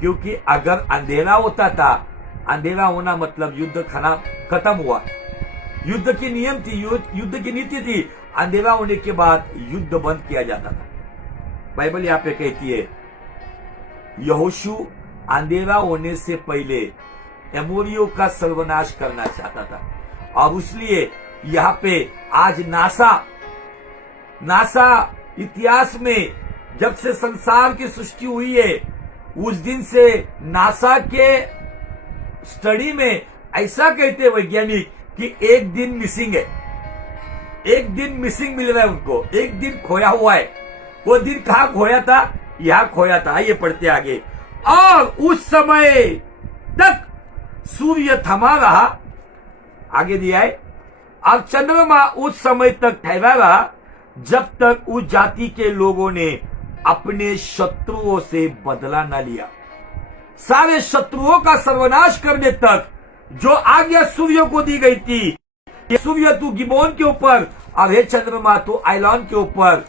क्योंकि अगर अंधेरा होता था, अंधेरा होना मतलब युद्ध खत्म हुआ। युद्ध की नियम थी, युद्ध की नीति थी, अंधेरा होने के बाद युद्ध बंद किया जाता था। बाइबल यहां पे कहती है यहोशू अंधेरा होने से पहले एमोरियों का सर्वनाश करना चाहता था, और इसलिए यहां पे आज नासा इतिहास में जब से संसार की सृष्टि हुई है, उस दिन से नासा के स्टडी में ऐसा कहते हैं वैज्ञानिक कि एक दिन मिसिंग है, एक दिन मिसिंग मिल रहा है उनको, एक दिन खोया हुआ है। वो दिन कहां खोया था? यहां खोया था। ये पढ़ते आगे। और उस समय तक सूर्य थमा रहा, आगे दिया है, और चंद्रमा उस समय तक ठहरा रहा जब तक उस जाति के लोगों ने अपने शत्रुओं से बदला न लिया। सारे शत्रुओं का सर्वनाश करने तक जो आज्ञा सूर्य को दी गई थी कि सूर्य तू गिबोन के ऊपर और हे चंद्रमा तू आइलॉन के ऊपर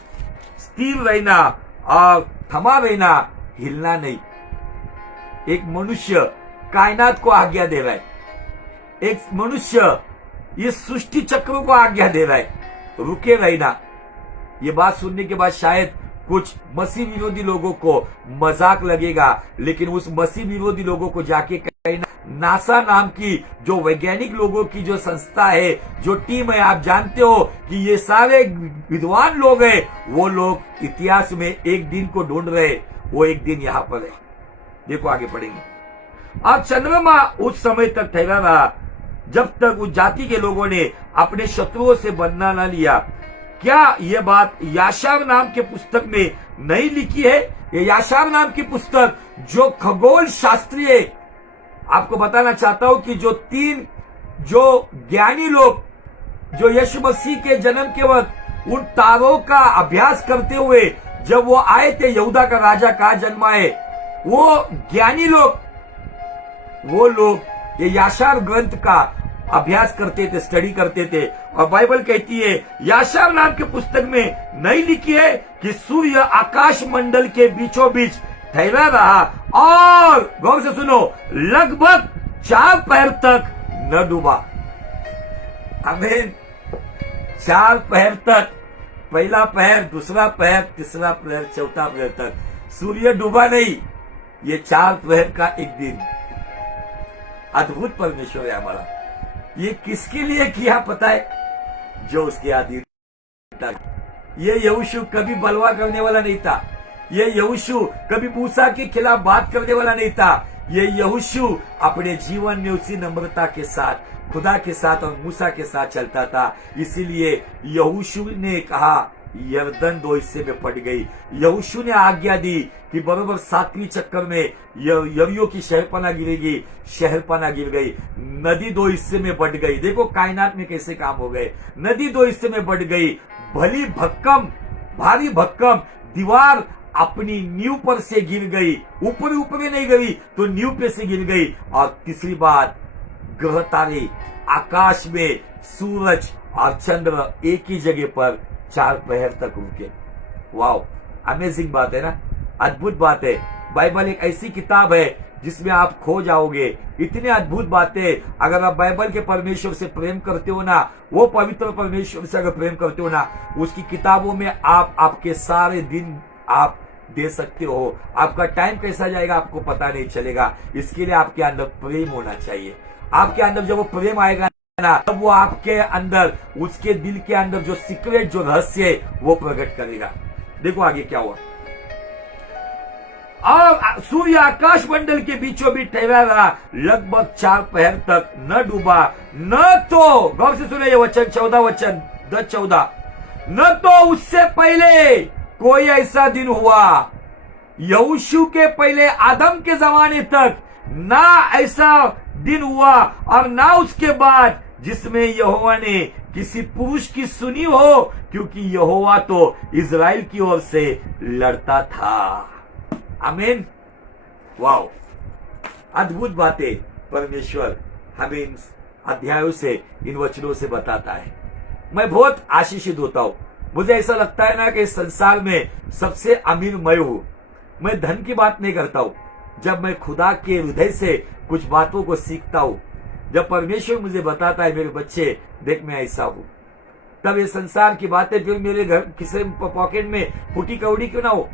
स्थिर रहना और थमा रहना, हिलना नहीं। एक मनुष्य कायनात को आज्ञा दे रहा है, एक मनुष्य इस सृष्टि चक्र को आज्ञा दे रहा है, रुके रहना। ये बात सुनने के बाद शायद कुछ मसीह विरोधी लोगों को मजाक लगेगा, लेकिन उस मसीह विरोधी लोगों को जाके कहना, नासा नाम की जो वैज्ञानिक लोगों की जो संस्था है, जो टीम है, आप जानते हो कि ये सारे विद्वान लोग हैं, वो लोग इतिहास में एक दिन को ढूंढ रहे, वो एक दिन यहां पर है। देखो आगे पढ़ेंगे। अब चंद्रमा उस समय तक ठहरा रहा जब तक उस जाति के लोगों ने अपने शत्रुओं से बदला न लिया। क्या यह बात याशार नाम के पुस्तक में नहीं लिखी है? ये याशार नाम की पुस्तक जो खगोल शास्त्रीय, आपको बताना चाहता हूं कि जो ज्ञानी लोग जो यीशु मसीह के जन्म के वक्त उन तारों का अभ्यास करते हुए जब वो आए थे, यहूदा का राजा कहाँ जन्मा है, वो ज्ञानी लोग, वो लोग ये याशार ग्रंथ का अभ्यास करते थे, स्टडी करते थे। और बाइबल कहती है याशार नाम के पुस्तक में नहीं लिखी है कि सूर्य आकाश मंडल के बीचों बीच ठहरा रहा और गौर से सुनो, लगभग 4 पहर तक न डूबा। आमीन। 4 पहर तक, पहला पहर, दूसरा पहर, तीसरा पहर, चौथा पहर तक सूर्य डूबा नहीं। ये 4 पहर का एक दिन। अद्भुत परमेश्वर है हमारा। ये किसके लिए किया पता है? जो उसके अधीन था। ये यहोशू कभी बलवा करने वाला नहीं था, ये यहोशू कभी मूसा के खिलाफ बात करने वाला नहीं था। ये यहोशू अपने जीवन में उसी नम्रता के साथ खुदा के साथ और मूसा के साथ चलता था। इसीलिए यहोशू ने कहा यरदन 2 हिस्से में फट गई। यहोशू ने आज्ञा दी कि बरोबर 7वीं चक्कर में यरियो की शहरपना गिरेगी, शहरपना गिर गई। नदी 2 हिस्से में बट गई। देखो कायनात में कैसे काम हो गए। नदी 2 हिस्से में बट गई। भली भक्कम, भारी भक्कम दीवार अपनी नींव पर से गिर गई, ऊपर नहीं गई तो नींव पे से गिर गई। और तीसरी बात, ग्रह तारे आकाश में, सूरज और चंद्र एक ही जगह पर 4 पहर तक रुके। वाओ, अमेजिंग बात है ना, अद्भुत बात है। बाइबल एक ऐसी किताब है जिसमें आप खो जाओगे। इतने अद्भुत बातें, अगर आप बाइबल के परमेश्वर से प्रेम करते हो ना, वो पवित्र परमेश्वर से अगर प्रेम करते हो ना, उसकी किताबों में आप आपके सारे दिन आप दे सकते हो। आपका टाइम कैसा जाएगा आपको पता नहीं चलेगा। इसके लिए आपके अंदर प्रेम होना चाहिए। आपके अंदर जब वो प्रेम आएगा ना, तब वो आपके अंदर, उसके दिल के अंदर जो सीक्रेट, जो रहस्य है, वो प्रकट करेगा। देखो आगे क्या हुआ। और सूर्य आकाश मंडल के बीचों बीच ठहरा रहा, लगभग 4 पहर तक न डूबा, न तो, गौर से सुने ये वचन, 14 वचन 10-14, न तो उससे पहले कोई ऐसा दिन हुआ, यहोशू के पहले आदम के जमाने तक ना ऐसा दिन हुआ, और ना उसके बाद जिसमें यहोवा ने किसी पुरुष की सुनी हो, क्योंकि यहोवा तो इजराइल की ओर से लड़ता था। आमीन। वाओ, अद्भुत बातें परमेश्वर हमें इन अध्यायों से, इन वचनों से बताता है। मैं बहुत आशीषित होता हूं। मुझे ऐसा लगता है ना कि इस संसार में सबसे अमीर मैं हूं। मैं धन की बात नहीं करता हूं। जब मैं खुदा के हृदय से कुछ बातों को सीखता हूं, जब परमेश्वर मुझे बताता है मेरे बच्चे देख मैं ऐसा हूं, तब ये संसार की बातें फिर मेरे घर किसी पॉकेट में फूटी कौड़ी क्यों ना हो,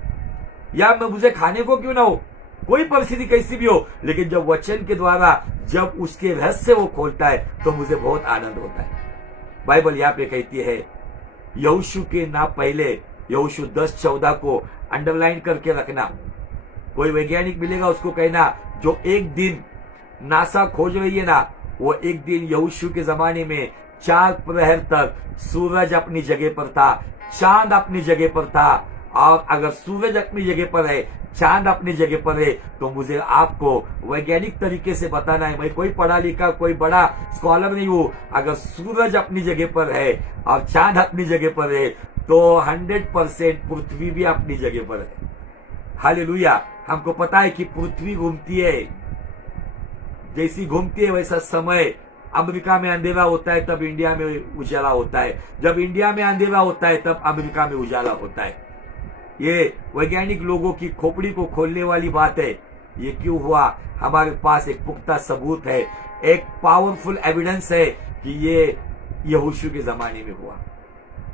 या मैं मुझे खाने को क्यों ना हो, कोई परिस्थिति कैसी भी हो, लेकिन जब वचन के द्वारा जब उसके रहस्य वो खोलता है तो मुझे बहुत आनंद होता है। बाइबल यहाँ पे कहती है यहोशू के ना पहले, यहोशू 10:14 को अंडरलाइन करके रखना। कोई वैज्ञानिक मिलेगा उसको कहना जो एक दिन नासा खोज रही है ना, वो एक दिन यहोशू के जमाने में 4 प्रहर तक सूरज अपनी जगह पर था, चांद अपनी जगह पर था। और अगर सूरज अपनी जगह पर है, चांद अपनी जगह पर है, तो मुझे आपको वैज्ञानिक तरीके से बताना है, मैं कोई पढ़ा लिखा कोई बड़ा स्कॉलर नहीं हूं। अगर सूरज अपनी जगह पर है और चांद अपनी जगह पर है तो 100% पृथ्वी भी अपनी जगह पर है। हालेलुया। हमको पता है कि पृथ्वी घूमती है, जैसी घूमती है वैसा समय, अमेरिका में अंधेरा होता है तब इंडिया में उजाला होता है, जब इंडिया में अंधेरा होता है तब अमेरिका में उजाला होता है। ये वैज्ञानिक लोगों की खोपड़ी को खोलने वाली बात है। ये क्यों हुआ? हमारे पास एक पुख्ता सबूत है, एक पावरफुल एविडेंस है कि ये यहोशू के जमाने में हुआ।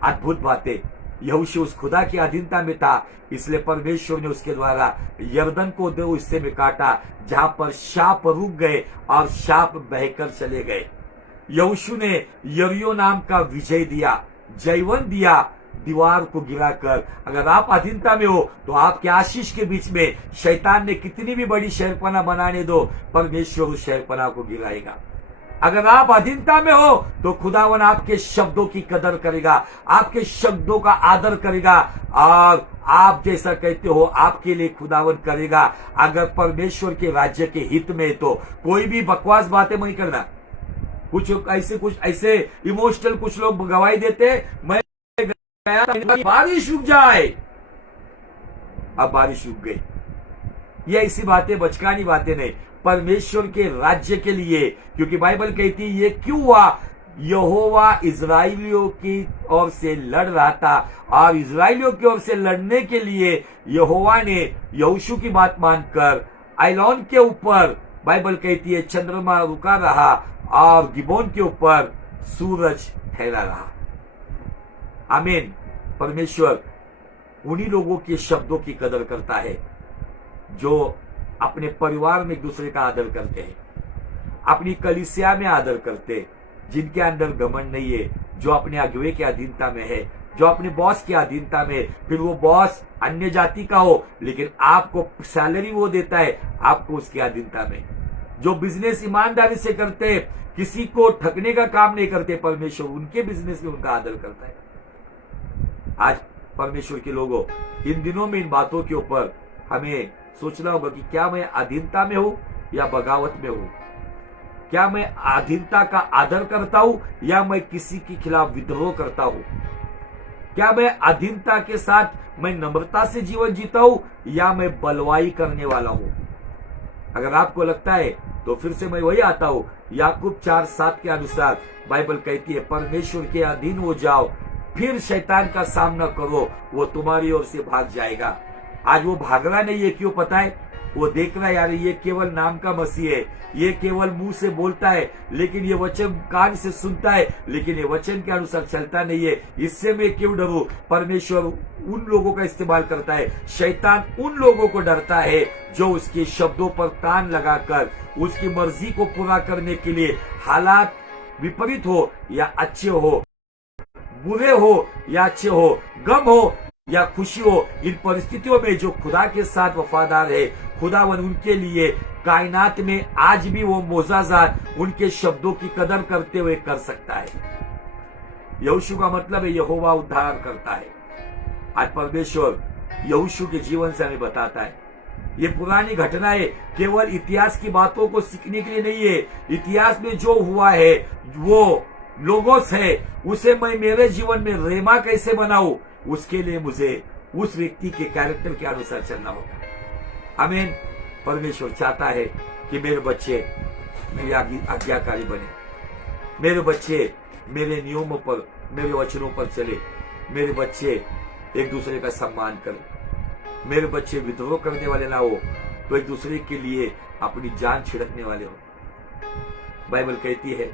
अद्भुत बातें। यहोशू उस खुदा की अधीनता में था, इसलिए परमेश्वर ने उसके द्वारा यरदन को 2 हिस्से में काटा, जहां पर शाप रुक गए और शाप बहकर चले गए। यहोशू ने यरीहो नाम का विजय दिया, जयवन दिया, दीवार को गिराकर। अगर आप अधीनता में हो तो आपके आशीष के बीच में शैतान ने कितनी भी बड़ी शहरपना बनाने दो, परमेश्वर उस शहरपना को गिराएगा। अगर आप अधीनता में हो तो खुदावन आपके शब्दों की कदर करेगा, आपके शब्दों का आदर करेगा, और आप जैसा कहते हो आपके लिए खुदावन करेगा। अगर परमेश्वर के राज्य के हित में तो कोई भी बकवास बातें नहीं करना। कुछ ऐसे इमोशनल कुछ लोग गवाही देते, मैं बारिश रुक जाए, अब बारिश रुक गई। ये ऐसी बातें बचकानी बातें नहीं, परमेश्वर के राज्य के लिए। क्योंकि बाइबल कहती है ये क्यों हुआ? यहोवा इजराइलियों की ओर से लड़ रहा था, और इजराइलियों की ओर से लड़ने के लिए यहोवा ने यहोशू की बात मानकर आइलॉन के ऊपर, बाइबल कहती है चंद्रमा रुका रहा और गिबोन के ऊपर सूरज ठहरा रहा। आमीन। परमेश्वर उन्हीं लोगों के शब्दों की कदर करता है जो अपने परिवार में एक दूसरे का आदर करते हैं, अपनी कलीसिया में आदर करते हैं, जिनके अंदर घमंड नहीं है, जो अपने अगुवे के अधीनता में है, जो अपने बॉस के अधीनता में, फिर वो बॉस अन्य जाति का हो लेकिन आपको सैलरी वो देता है, आपको उसके अधीनता में। जो बिजनेस ईमानदारी से करते, किसी को ठगने का काम नहीं करते, परमेश्वर उनके बिजनेस में उनका आदर करता है। आज परमेश्वर के लोगों, इन दिनों में इन बातों के ऊपर हमें सोचना होगा कि क्या मैं अधीनता में हूं या बगावत में हूं? क्या मैं अधीनता का आदर करता हूं या मैं किसी के खिलाफ विद्रोह करता हूं? क्या मैं अधीनता के साथ मैं नम्रता से जीवन जीता हूं या मैं बलवाई करने वाला हूं? अगर आपको लगता है तो फिर से मैं वही आता हूं, याकूब 4:7 के अनुसार बाइबल कहती है परमेश्वर के अधीन हो जाओ, फिर शैतान का सामना करो, वो तुम्हारी ओर से भाग जाएगा। आज वो भाग रहा नहीं है, क्यों पता है? वो देख रहा है यार ये केवल नाम का मसीह है, ये केवल मुंह से बोलता है, लेकिन ये वचन कान से सुनता है, लेकिन ये वचन के अनुसार चलता नहीं है, इससे मैं क्यों डरूं? परमेश्वर उन लोगों का इस्तेमाल करता है, शैतान उन लोगों को डरता है जो उसके शब्दों पर तान लगाकर उसकी मर्जी को पूरा करने के लिए, हालात विपरीत हो या अच्छे हो, बुरे हो या अच्छे हो, गम हो या खुशी हो, इन परिस्थितियों में जो खुदा के साथ वफादार है, खुदावन उनके लिए कायनात में आज भी वो मोजाजात उनके शब्दों की कदर करते हुए कर सकता है। यहोशू का मतलब है यहोवा उद्धार करता है। आज परमेश्वर यहोशू के जीवन से हमें बताता है, ये पुरानी घटनाएं केवल इतिहास की बातों को सीखने के लिए नहीं है, इतिहास में जो हुआ है वो लोगोस है, उसे मैं मेरे जीवन में रेमा कैसे बनाऊं, उसके लिए मुझे उस व्यक्ति के कैरेक्टर के अनुसार चलना होगा। आमीन। परमेश्वर चाहता है कि मेरे बच्चे मेरे आज्ञाकारी बने, मेरे बच्चे मेरे नियमों पर, मेरे वचनों पर चले, मेरे बच्चे एक दूसरे का सम्मान करें। मेरे बच्चे विद्रोह करने वाले ना हो, तो एक दूसरे के लिए अपनी जान छिड़कने वाले हो। बाइबल कहती है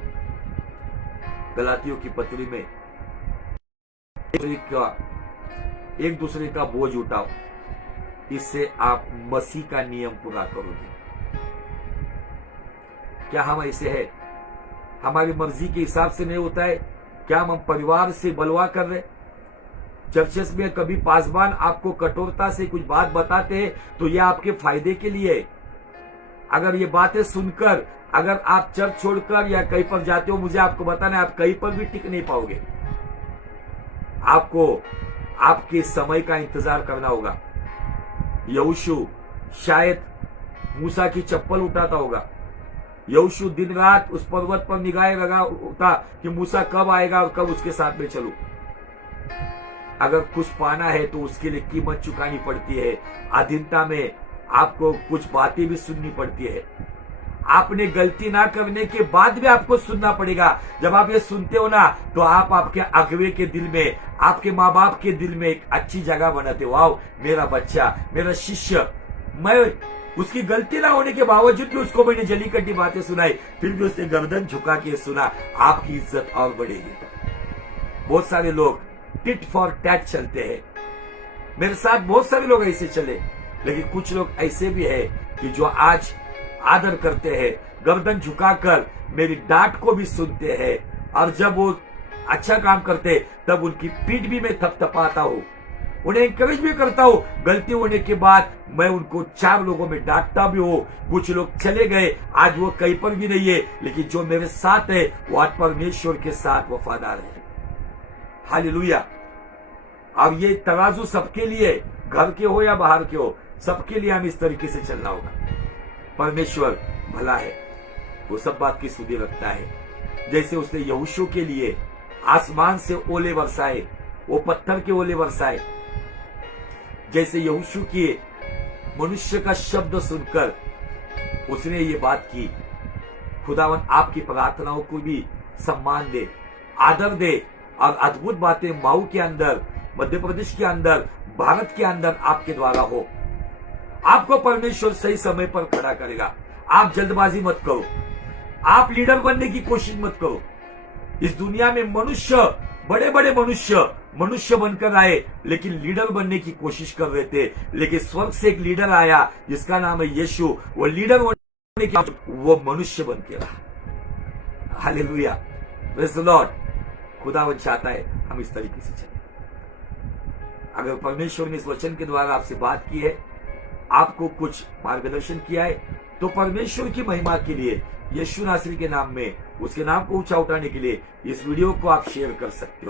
गलातियों की पत्री में, एक दूसरे का बोझ उठाओ, इससे आप मसीह का नियम पूरा करोगे। क्या हम ऐसे हैं? हमारी मर्जी के हिसाब से नहीं होता है? क्या हम परिवार से बलवा कर रहे? चर्चेस में कभी पासवान आपको कठोरता से कुछ बात बताते हैं तो यह आपके फायदे के लिए है। अगर ये बातें सुनकर अगर आप चर्च छोड़कर या कहीं पर जाते हो, मुझे आपको बताना है, आप कहीं पर भी टिक नहीं पाओगे। आपको आपके समय का इंतजार करना होगा। यहोशू शायद मूसा की चप्पल उठाता होगा। यहोशू दिन रात उस पर्वत पर निगाहें लगा होता कि मूसा कब आएगा और कब उसके साथ में चलूं। अगर कुछ पाना है तो उसके लिए कीमत चुकानी पड़ती है। अधीनता में आपको कुछ बातें भी सुननी पड़ती है। आपने गलती ना करने के बाद भी आपको सुनना पड़ेगा। जब आप ये सुनते हो ना, तो आप आपके अगुवे के दिल में, आपके माँ बाप के दिल में एक अच्छी जगह बनाते हो। वाओ, मेरा बच्चा, मेरा शिष्य, मैं उसकी गलती ना होने के बावजूद भी उसको मैंने जली कटी बातें सुनाई, फिर भी उसने गर्दन झुका के सुना, आपकी इज्जत और बढ़ेगी। बहुत सारे लोग टिट फॉर टैट चलते हैं। मेरे साथ बहुत सारे लोग ऐसे चले, लेकिन कुछ लोग ऐसे भी है कि जो आज आदर करते हैं, गर्दन झुकाकर मेरी डांट को भी सुनते हैं, और जब वो अच्छा काम करते तब उनकी पीठ भी मैं थपथपाता हूं, उन्हें इंकरेज भी करता हूं। गलती होने के बाद मैं उनको 4 लोगों में डांटता भी हूं। कुछ लोग चले गए, आज वो कहीं पर भी नहीं है, लेकिन जो मेरे साथ है वो आज परमेश्वर के साथ वफादार है। हालेलुया। अब ये तराजू सबके लिए, घर के हो या बाहर के हो, सबके लिए हम इस तरीके से चलना होगा। परमेश्वर भला है, वो सब बात की सुधि रखता है। जैसे उसने यहोशू के लिए आसमान से ओले बरसाए, वो पत्थर के ओले बरसाए, जैसे यहोशू की मनुष्य का शब्द सुनकर उसने ये बात की। खुदावन आपकी प्रार्थनाओं को भी सम्मान दे, आदर दे, और अद्भुत बातें माऊ के अंदर, मध्य प्रदेश के अंदर, भारत के अंदर आपके द्वारा हो। आपको परमेश्वर सही समय पर खड़ा करेगा। आप जल्दबाजी मत करो, आप लीडर बनने की कोशिश मत करो। इस दुनिया में मनुष्य, बड़े बड़े मनुष्य बनकर आए, लेकिन लीडर बनने की कोशिश कर रहे थे, लेकिन स्वर्ग से एक लीडर आया जिसका नाम है यीशु। वो लीडर बनने की, वो मनुष्य बन के रहा। Hallelujah, praise the Lord. खुदावन चाहता है हम इस तरीके से चलें। अगर परमेश्वर ने इस वचन के द्वारा आपसे बात की है, आपको कुछ मार्गदर्शन किया है, तो परमेश्वर की महिमा के लिए, यीशु नासरी के नाम में, उसके नाम को ऊंचा उठाने के लिए इस वीडियो को आप शेयर कर सकते हो।